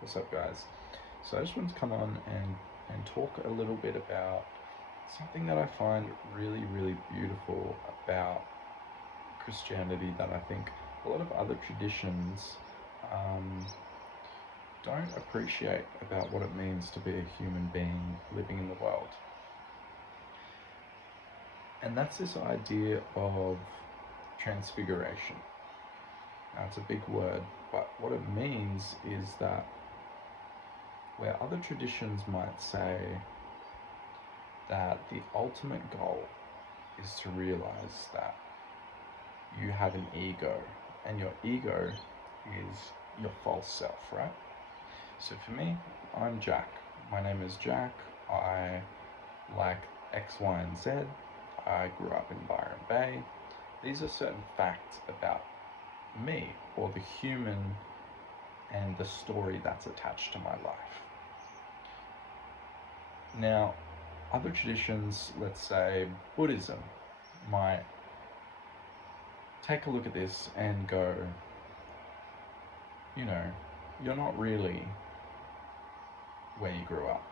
What's up, guys? So I just wanted to come on and talk a little bit about something that I find really, really beautiful about Christianity that I think a lot of other traditions um, don't appreciate about what it means to be a human being living in the world. And that's this idea of transfiguration. Now, it's a big word, but what it means is that where other traditions might say that the ultimate goal is to realize that you have an ego, and your ego is your false self, right? So for me, I'm Jack. My name is Jack. I like X, Y, and Z. I grew up in Byron Bay. These are certain facts about me, or the human, and the story that's attached to my life. Now, other traditions, let's say Buddhism, might take a look at this and go, you know, you're not really where you grew up.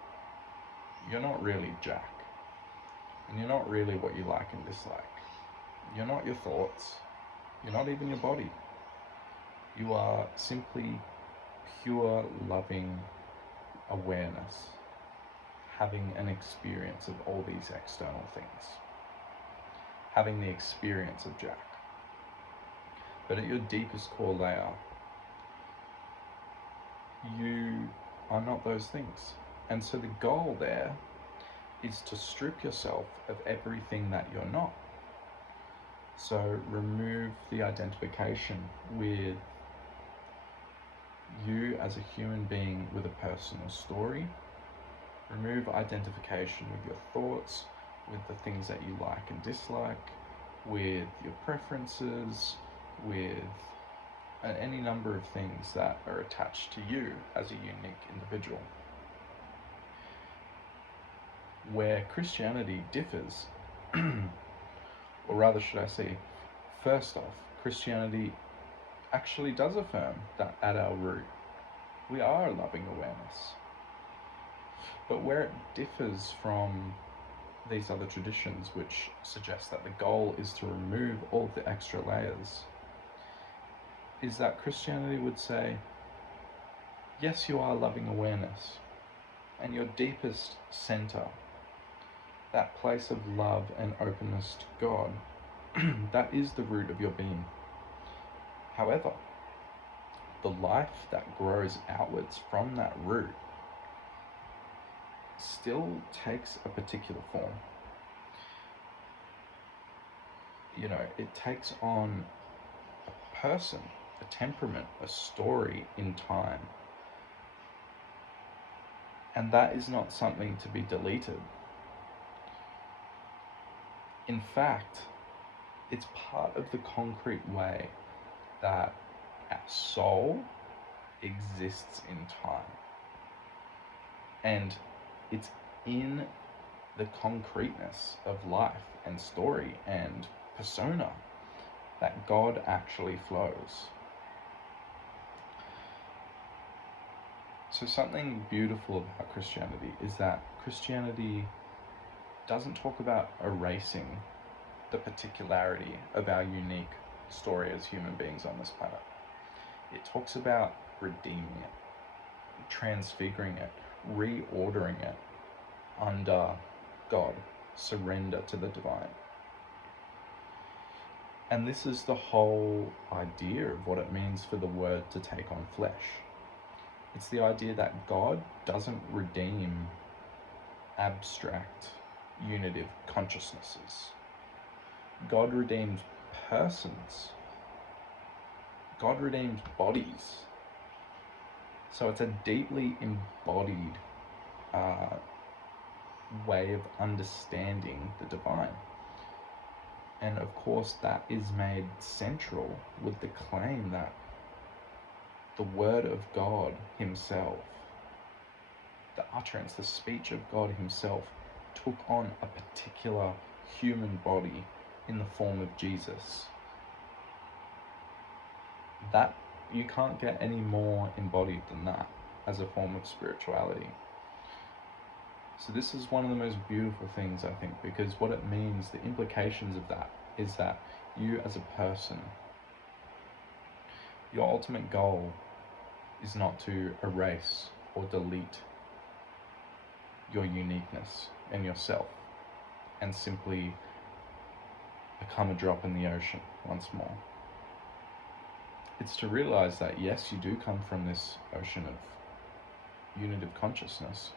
You're not really Jack. And you're not really what you like and dislike. You're not your thoughts. You're not even your body. You are simply pure, loving awareness, having an experience of all these external things, having the experience of Jack. But at your deepest core layer, you are not those things. And so the goal there is to strip yourself of everything that you're not. So remove the identification with you as a human being with a personal story. Remove identification with your thoughts, with the things that you like and dislike, with your preferences, with any number of things that are attached to you as a unique individual. Where Christianity differs, or rather should I say, first off, Christianity actually does affirm that at our root, we are a loving awareness. But where it differs from these other traditions, which suggest that the goal is to remove all of the extra layers, is that Christianity would say, yes, you are loving awareness, and your deepest center, that place of love and openness to God, that is the root of your being. However, the life that grows outwards from that root still takes a particular form. You know, it takes on a person, a temperament, a story in time. And that is not something to be deleted. In fact, it's part of the concrete way that our soul exists in time. And it's in the concreteness of life and story and persona that God actually flows. So something beautiful about Christianity is that Christianity doesn't talk about erasing the particularity of our unique story as human beings on this planet. It talks about redeeming it, transfiguring it, reordering it under God, surrender to the divine. And this is the whole idea of what it means for the word to take on flesh. It's the idea that God doesn't redeem abstract, unitive consciousnesses. God redeems persons. God redeems bodies. So it's a deeply embodied way of understanding the divine. And of course, that is made central with the claim that the word of God himself, the utterance, the speech of God himself, took on a particular human body in the form of Jesus. That, you can't get any more embodied than that. as a form of spirituality. So this is one of the most beautiful things, I think, because what it means, the implications of that, is that you as a person, your ultimate goal is not to erase or delete your uniqueness and yourself and simply become a drop in the ocean once more. It's to realize that yes, you do come from this ocean of unitive consciousness,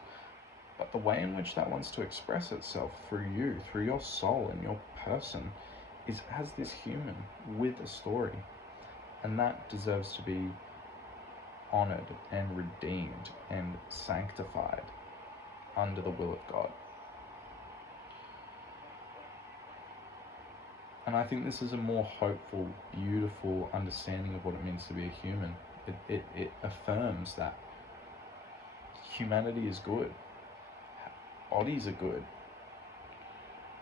but the way in which that wants to express itself through you, through your soul and your person, is as this human with a story. And that deserves to be honored and redeemed and sanctified under the will of God. And I think this is a more hopeful, beautiful understanding of what it means to be a human. It affirms that humanity is good, bodies are good,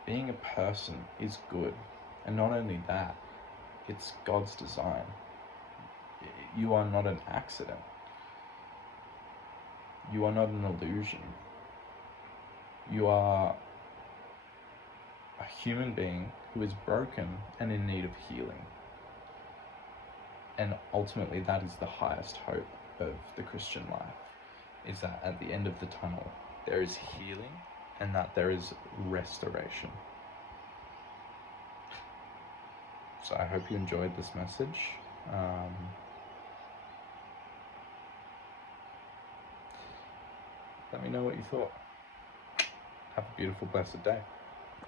being a person is good, and not only that, it's God's design. You are not an accident. You are not an illusion. You are a human being who is broken and in need of healing. And ultimately, that is the highest hope of the Christian life, is that at the end of the tunnel, there is healing and that there is restoration. So I hope you enjoyed this message. Let me know what you thought. Have a beautiful, blessed day.